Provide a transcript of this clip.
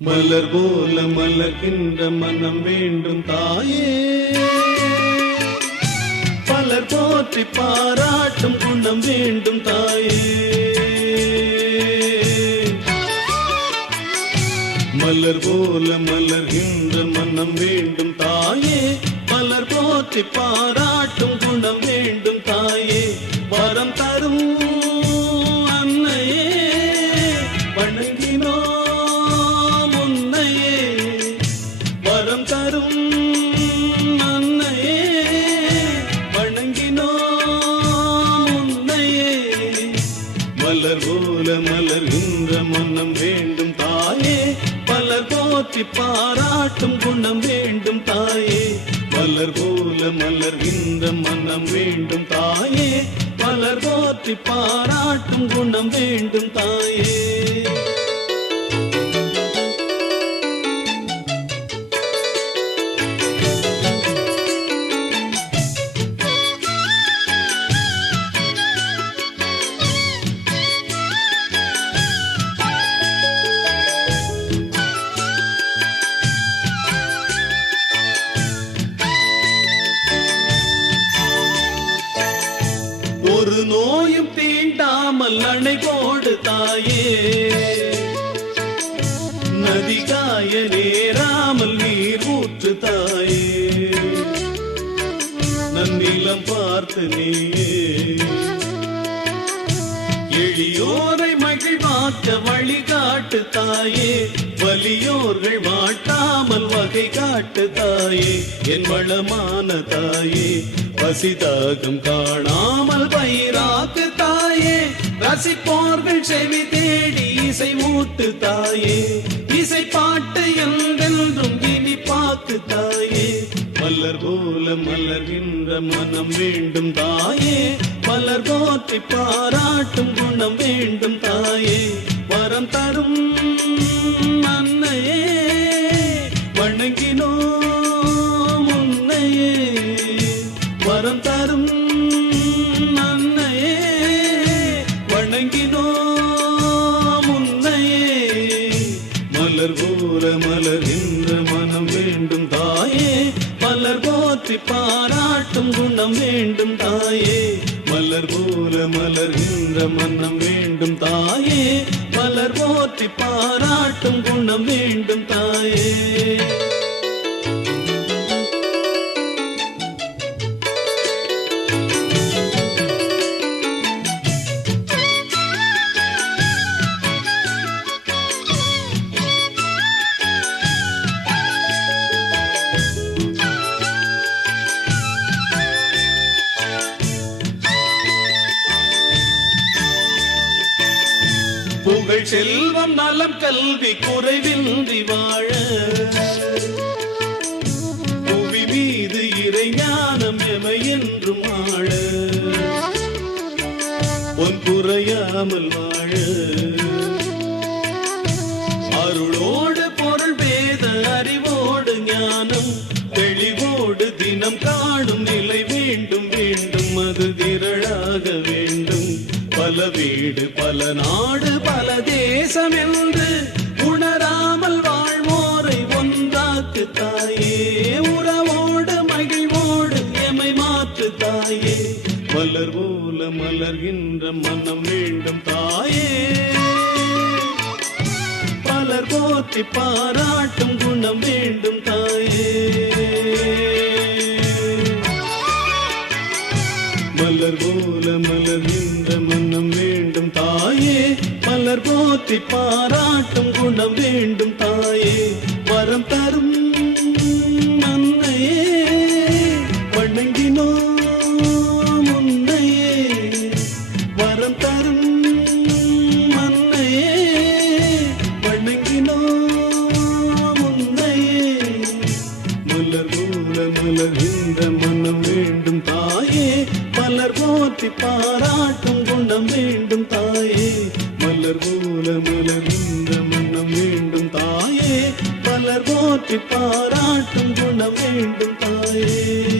மலர் போல மலர்கின்ற மனம் வேண்டும் தாயே, பலர் போற்றி பாராட்டும் குணம் வேண்டும் தாயே. மலர் போல மலர்கின்ற மனம் வேண்டும் தாயே, பலர் போற்றி பாராட்டும் குணம் வேண்டும் தாயே. வரம் தரும் அன்னையே வணங்கினோம் உன்னையே, வரம் தரும் அன்னையே வணங்கினோம் உன்னையே. மலர் போல மலர்கின்ற மனம் வேண்டும் தாயே, பலர் போற்றி பாராட்டும் குணம் வேண்டும் தாயே. மலர் போல மலர்கின்ற மனம் வேண்டும் தாயே, பலர் போற்றி பாராட்டும் குணம் வேண்டும் தாயே. ஒரு நோயும் தீண்டாமல் அணை போடு தாயே, நதி காய நேராமல் நீர் ஊற்று தாயே. நன்னிலம் பார்த்து நீயே எளியோரை மகிழ்வாக்க வழிகாட்டு தாயே, வலியோர்கள் வாட்டாமல் வகை காட்டு தாயே. என் வளமான தாயே, பசிதாகம் காணாமல் பயிராக்கு தாயே, ரசிப்போர்கள் செவி தேடி இசை ஊட்டு தாயே. இசை பாட்டு என்றென்றும் இனி பாக்கு தாயே. மலர் போல மலர்கின்ற மனம் வேண்டும் தாயே, பலர் போற்றி பாராட்டும் குணம் வேண்டும் தாயே. வரம் தரும் அன்னையே வணங்கினோம் உன்னையே, வரம் தரும் அன்னையே வணங்கினோம் உன்னையே. மலர் போல மலர்கின்ற மனம் வேண்டும் தாயே, பலர் போற்றி பாராட்டும் குணம் வேண்டும் தாயே. மலர் போல மலர்கின்ற மனம் வேண்டும் தாயே, பலர் போற்றி பாராட்டும் குணம் வேண்டும் தாயே. புகழ் செல்வம் நலம் கல்வி குறைவின்றி வாழ, புவி மீது இறை ஞானம் எமை என்றும் ஆழ, பொன் குறையாமல் வாழ. அருளோடு பொருள் வேத அறிவோடு ஞானம் தெளிவோடு தினம் காணும் நிலை வேண்டும் வேண்டும், அது திரளாக வேண்டும். பல வீடு பல நாடு பல தேசம் என்று உணராமல் வாழ்வோரை ஒன்றாக்கு தாயே, உறவோடு மகிழ்வோடு எமை மாற்று தாயே. மலர் போல மலர்கின்ற மனம் வேண்டும் தாயே, பலர் போற்றி பாராட்டும் குணம் வேண்டும் தாயே. மலர் போல மலர்கின்ற மனம் வேண்டும் தாயே, பலர் போற்றி பாராட்டும் குணம் வேண்டும் தாயே. வரம் தரும் அன்னையே வணங்கினோம் உன்னையே, வரம் தரும் அன்னையே வணங்கினோம் உன்னையே. மலர் போல மலர்கின்ற மனம் வேண்டும் தாயே, பலர் போற்றி பாராட்டும் குணம் வேண்டும் தாயே. மலர் போல மலர்கின்ற மனம் வேண்டும் தாயே, பலர் போற்றி பாராட்டும் குணம் வேண்டும் தாயே.